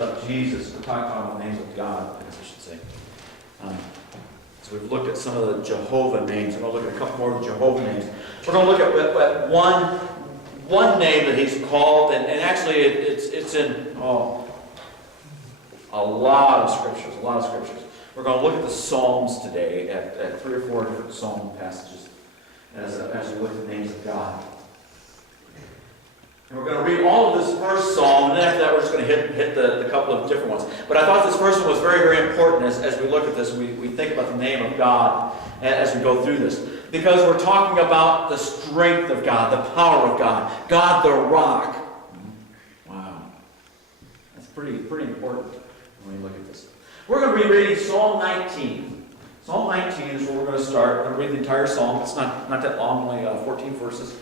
Of Jesus, we're talking about the names of God, I guess I should say. So we've looked at some of the Jehovah names. We're going to look at a couple more of the Jehovah names. We're going to look at one name that he's called, and actually it's in a lot of scriptures. We're going to look at the Psalms today, at 3 or 4 different Psalm passages, as we look at the names of God. And we're going to read all of this first psalm, and then after that we're just going to hit the couple of different ones. But I thought this first one was very, very important as we look at this. We think about the name of God as we go through this. Because we're talking about the strength of God, the power of God, God the rock. Wow. That's pretty important when we look at this. We're going to be reading Psalm 19. Psalm 19 is where we're going to start. We're going to read the entire psalm. It's not that long, only 14 verses.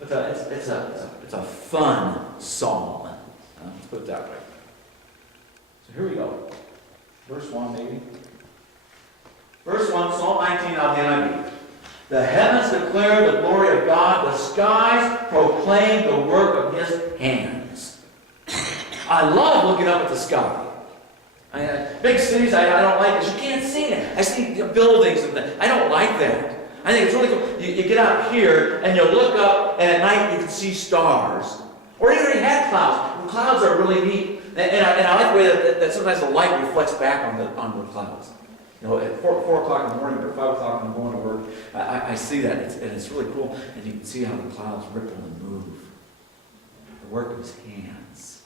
But it's a fun psalm. Let's put it that way. So here we go. Verse 1, maybe. Verse 1, Psalm 19 out of the NIV. The heavens declare the glory of God. The skies proclaim the work of His hands. I love looking up at the sky. Big cities, I don't like it. You can't see it. I see buildings and I don't like that. I think it's really cool. You get out here and you look up, and at night you can see stars. Or you already had clouds. And clouds are really neat. And I like the way that sometimes the light reflects back on the clouds. You know, at 4 o'clock in the morning or 5 o'clock when I'm going to work, I see that, and it's really cool. And you can see how the clouds ripple and move. The work of His hands.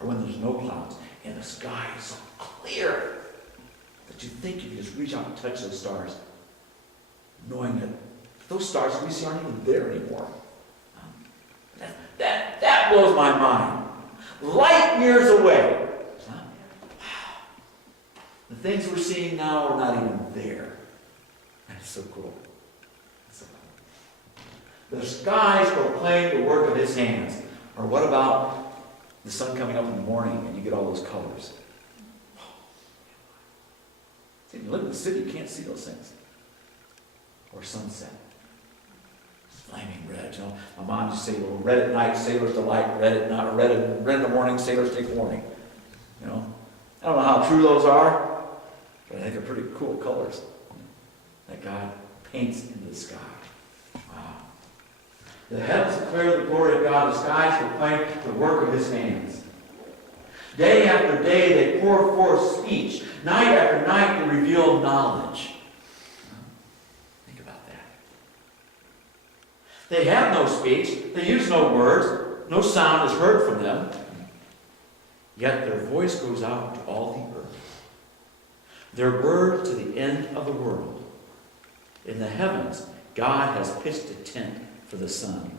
Or when there's no clouds and the sky is so clear that you think you can just reach out and touch those stars, knowing that those stars we see aren't even there anymore. That blows my mind. Light years away. The things we're seeing now are not even there. That's so cool. The skies proclaim the work of His hands. Or what about the sun coming up in the morning and you get all those colors? See, you live in the city, you can't see those things. Or sunset. Flaming red. You know, my mom used to say, well, red at night, sailors delight. Red at night, red in the morning, sailors take warning. You know, I don't know how true those are, but I think they're pretty cool colors that God paints into the sky. Wow. The heavens declare the glory of God. The skies proclaim the work of His hands. Day after day they pour forth speech. Night after night they reveal knowledge. They have no speech. They use no words. No sound is heard from them. Yet their voice goes out to all the earth. Their word to the end of the world. In the heavens, God has pitched a tent for the sun.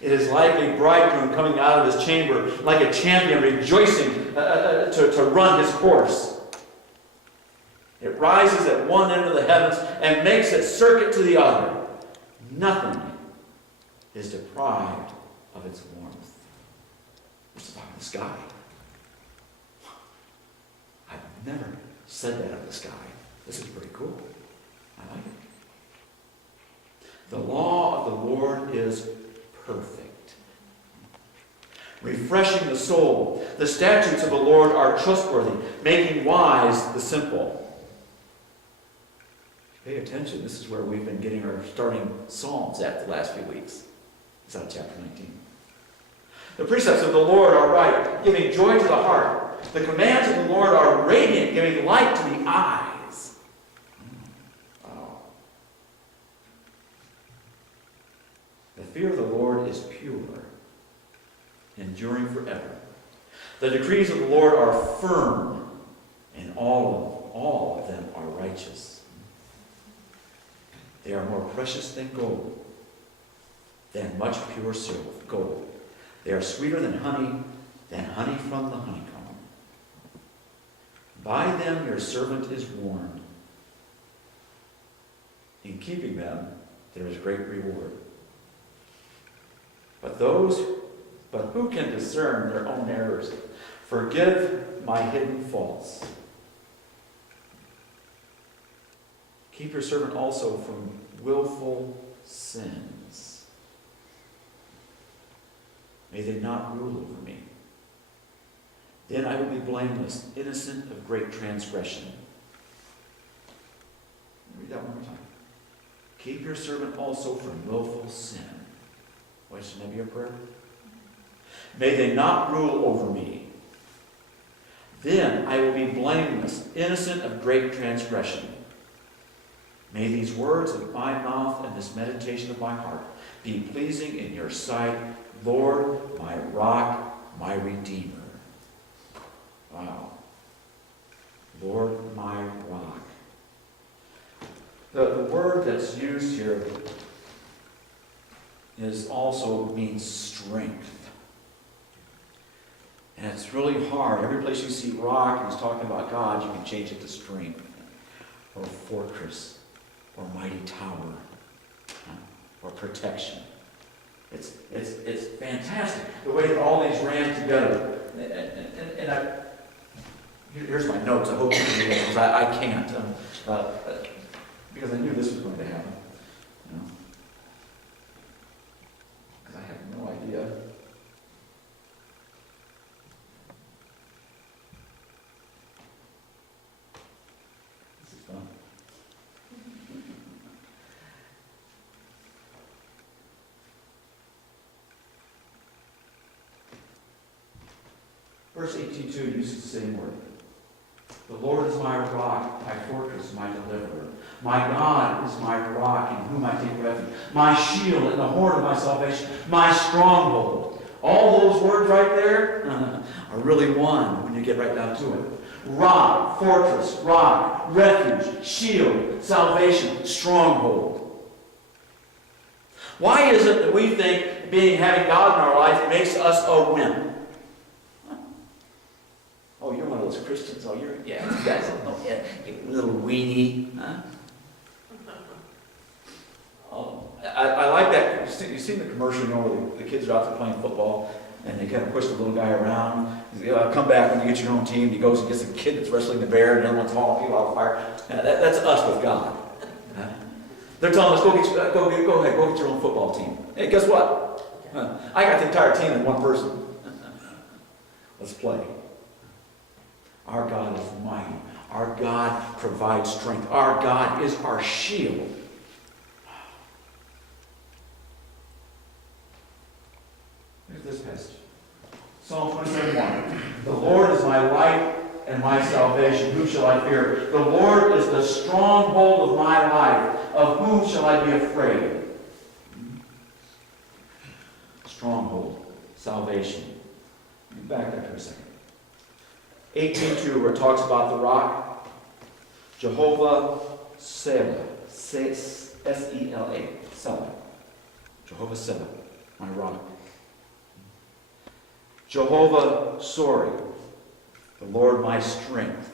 It is like a bridegroom coming out of his chamber, like a champion rejoicing to run his course. It rises at one end of the heavens and makes its circuit to the other. Nothing is deprived of its warmth. It's about the sky. I've never said that of the sky. This is pretty cool. I like it. The law of the Lord is perfect, refreshing the soul. The statutes of the Lord are trustworthy, making wise the simple. Pay attention. This is where we've been getting our starting Psalms at the last few weeks. It's out of chapter 19. The precepts of the Lord are right, giving joy to the heart. The commands of the Lord are radiant, giving light to the eyes. Wow. The fear of the Lord is pure, enduring forever. The decrees of the Lord are firm, and all of them are righteous. They are more precious than gold, than much pure silver, gold. They are sweeter than honey from the honeycomb. By them your servant is warned. In keeping them, there is great reward. But who can discern their own errors? Forgive my hidden faults. Keep your servant also from willful sins. May they not rule over me. Then I will be blameless, innocent of great transgression. Read that one more time. Keep your servant also from willful sin. Why shouldn't that be a prayer? May they not rule over me. Then I will be blameless, innocent of great transgression. May these words of my mouth and this meditation of my heart be pleasing in your sight, Lord, my rock, my redeemer. Wow. Lord, my rock. The word that's used here is also means strength. And it's really hard. Every place you see rock and it's talking about God, you can change it to strength, or fortress, or mighty tower, or protection. It's fantastic the way that all these ran together. And here's my notes. I hope you can do this because I can't. Because I knew this was going to happen. Because I have no idea. This is fun. Verse 18:2 uses the same word. The Lord is my rock, my fortress, my deliverer. My God is my rock in whom I take refuge. My shield and the horn of my salvation. My stronghold. All those words right there are really one when you get right down to it. Rock, fortress, rock, refuge, shield, salvation, stronghold. Why is it that we think having God in our life makes us a wimp? Oh, you're one of those Christians. Oh, you guys don't know yet. You little weenie. Huh? Oh, I like that. You've seen the commercial, where the kids are out there playing football, and they kind of push the little guy around. Come back when you get your own team. He goes and gets a kid that's wrestling the bear, and the other one's hauling people out of the fire. That's us with God. They're telling us, go ahead, go get your own football team. Hey, guess what? I got the entire team in one person. Let's play. Our God is mighty. Our God provides strength. Our God is our shield. Here's this passage. Psalm 27:1. The Lord is my light and my salvation. Whom shall I fear? The Lord is the stronghold of my life. Of whom shall I be afraid? Stronghold. Salvation. Back up for a second. 18:2, where it talks about the rock. Jehovah Selah. S-E-L-A. Selah. Jehovah Selah. My rock. Jehovah Sori. The Lord my strength.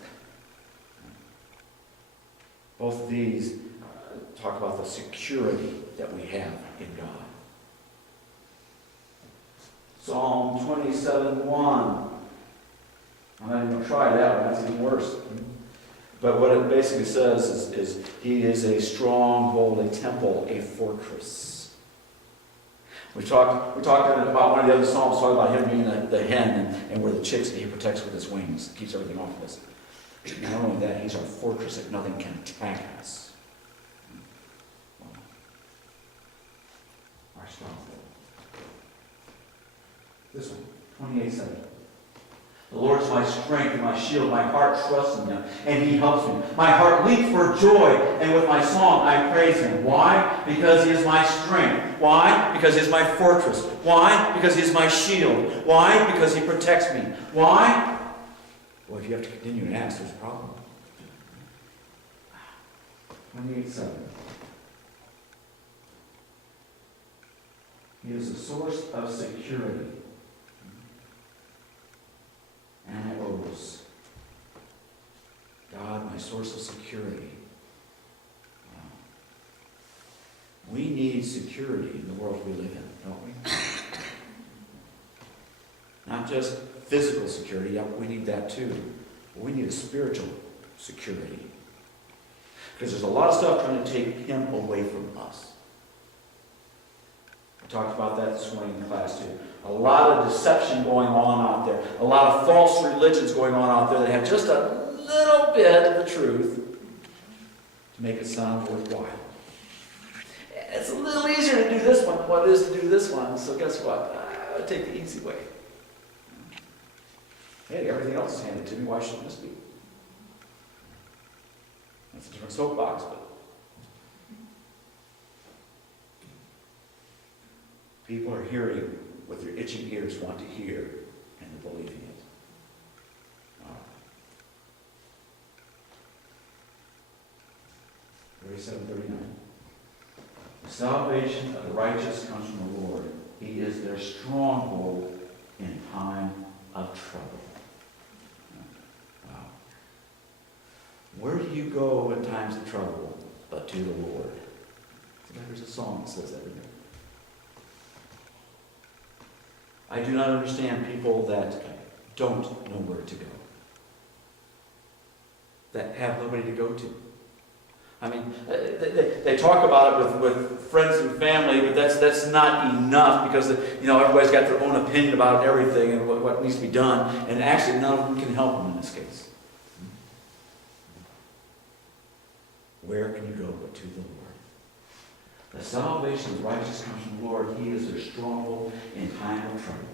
Both of these talk about the security that we have in God. Psalm 27:1. I'm not even going to try that one. That's even worse. But what it basically says is he is a stronghold, a temple, a fortress. We talked about one of the other psalms, talking about him being the hen and where the chicks that he protects with his wings, keeps everything off of us. Not only that, he's our fortress that nothing can attack us. Our stronghold. This one, 28:7. The Lord is my strength and my shield. My heart trusts in him, and he helps me. My heart leaps for joy, and with my song I praise him. Why? Because he is my strength. Why? Because he is my fortress. Why? Because he is my shield. Why? Because he protects me. Why? Well, if you have to continue to ask, there's a problem. 28:7. He is a source of security. And I rose. God, my source of security. Wow. We need security in the world we live in, don't we? Not just physical security, yeah, we need that too. But we need a spiritual security. Because there's a lot of stuff trying to take him away from us. We talked about that this morning in class too. A lot of deception going on out there. A lot of false religions going on out there that have just a little bit of the truth to make it sound worthwhile. It's a little easier to do this one than what it is to do this one. So guess what? I'll take the easy way. Hey, everything else is handed to me. Why shouldn't this be? That's a different soapbox, but people are hearing what their itching ears want to hear, and they're believing it. Wow. 37:39. The salvation of the righteous comes from the Lord. He is their stronghold in time of trouble. Wow. Where do you go in times of trouble but to the Lord? There's a song that says that in there. I do not understand people that don't know where to go, that have nobody to go to. I mean, they talk about it with friends and family, but that's not enough because everybody's got their own opinion about everything and what needs to be done, and actually none of them can help them in this case. Where can you go but to the Lord? The salvation of the righteous comes from the Lord. He is their stronghold in time of trouble.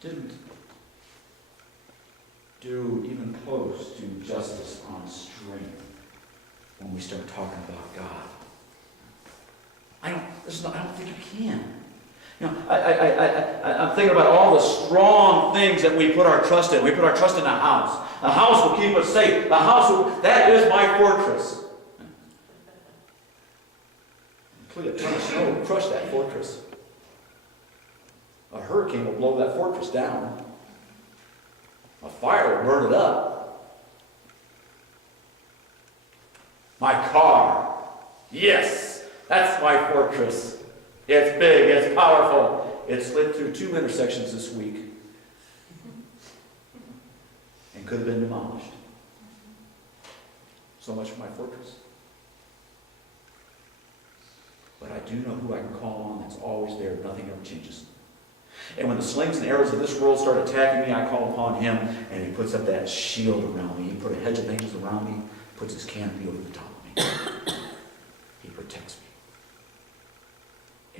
Didn't do even close to justice on strength when we start talking about God. I don't think you can. I'm thinking about all the strong things that we put our trust in. We put our trust in a house. A house will keep us safe. That is my fortress. Put a ton of snow will crush that fortress. A hurricane will blow that fortress down. A fire will burn it up. My car. Yes, that's my fortress. It's big, it's powerful. It slid through 2 intersections this week and could have been demolished. So much for my fortress. But I do know who I can call on that's always there. Nothing ever changes. And when the slings and arrows of this world start attacking me, I call upon him, and he puts up that shield around me. He put a hedge of angels around me, puts his canopy over the top of me. He protects me.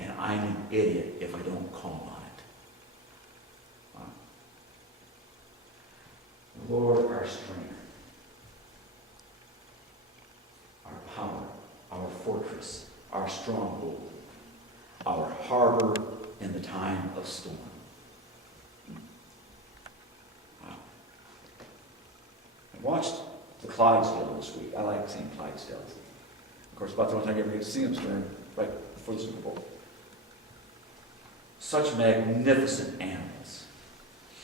And I'm an idiot if I don't call on it. Lord, our strength, our power, our fortress, our stronghold, our harbor in the time of storm. Wow. I watched the Clydesdale this week. I like seeing Clydesdales. Of course, about the only time I ever get to see them right before the Super Bowl. Such magnificent animals.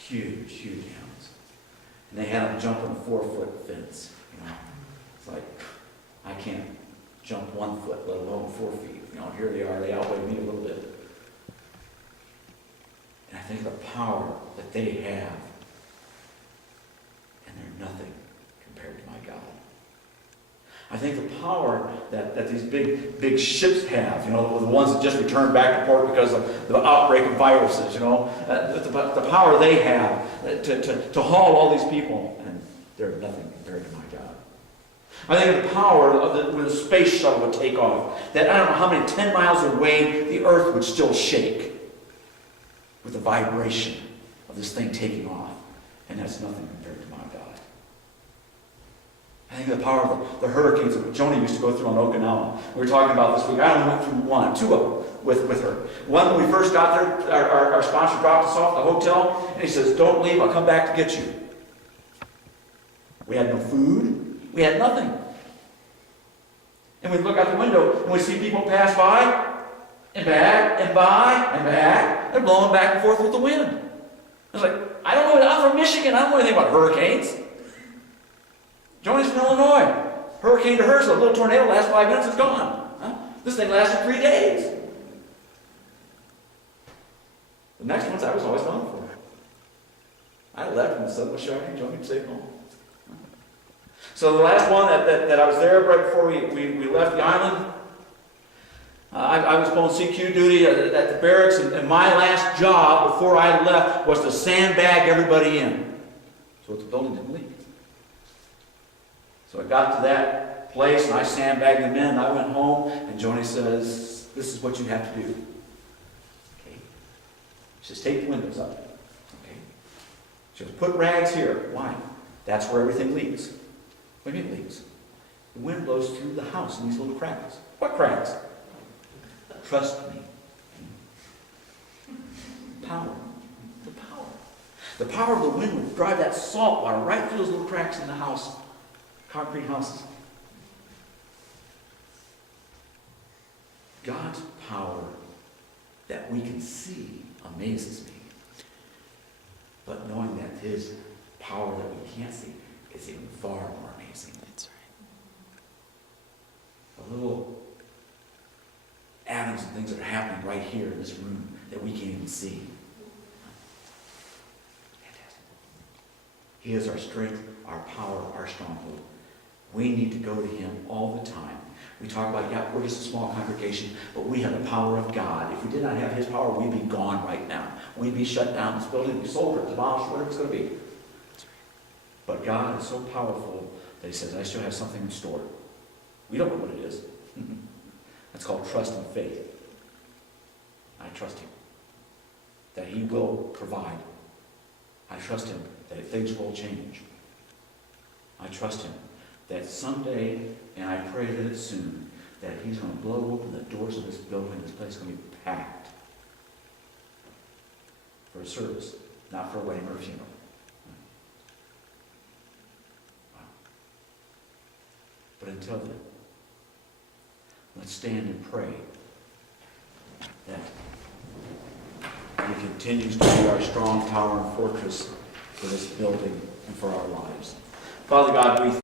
Huge, huge animals. And they had them jump on a 4-foot fence. It's like, I can't jump 1 foot, let alone 4 feet. Here they are. They outweigh me a little bit. And I think the power that they have, and they're nothing compared to my God. I think the power that these big ships have, the ones that just returned back to port because of the outbreak of viruses, the power they have to haul all these people, and they're nothing compared to my God. I think of the power of when the space shuttle would take off, that I don't know how many 10 miles away the earth would still shake with the vibration of this thing taking off. And that's nothing compared to my God. I think of the power of the hurricanes that Joni used to go through on Okinawa. We were talking about this week. I only went through 2 of them with her. One, when we first got there, our sponsor dropped us off at the hotel, and he says, "Don't leave, I'll come back to get you." We had no food. We had nothing. And we look out the window, and we see people pass by, and back, and by, and back. They're blowing back and forth with the wind. I was like, I don't know, I'm from Michigan. I don't know anything about hurricanes. Joni's from Illinois. Hurricane to her is a little tornado, lasts 5 minutes, it's gone. Huh? This thing lasted 3 days. The next ones I was always gone for. I left when the sun was shining, Joni stayed home. So the last one that I was there right before we left the island, I was on CQ duty at the barracks, and my last job before I left was to sandbag everybody in, so the building didn't leak. So I got to that place, and I sandbagged them in, and I went home, and Joni says, "This is what you have to do." Okay. She says, "Take the windows up." Okay. She goes, "Put rags here." Why? That's where everything leaks. What do you mean it leaks? The wind blows through the house in these little cracks. What cracks? Trust me. Power. The power. The power of the wind would drive that salt water right through those little cracks in the house. Concrete houses. God's power that we can see amazes me. But knowing that His power that we can't see is even far more amazing. That's right. The little atoms and things that are happening right here in this room that we can't even see. Fantastic. He is our strength, our power, our stronghold. We need to go to Him all the time. We talk about, yeah, we're just a small congregation, but we have the power of God. If we did not have His power, we'd be gone right now. We'd be shut down. This building would be sold or demolished, whatever it's going to be. But God is so powerful that He says, I still have something in store. We don't know what it is. That's called trust and faith. I trust Him that He will provide. I trust Him that things will change. I trust Him that someday, and I pray that it's soon, that He's going to blow open the doors of this building. This place is going to be packed for a service, not for a wedding or a funeral. Wow. But until then, let's stand and pray that He continues to be our strong tower and fortress for this building and for our lives. Father God, we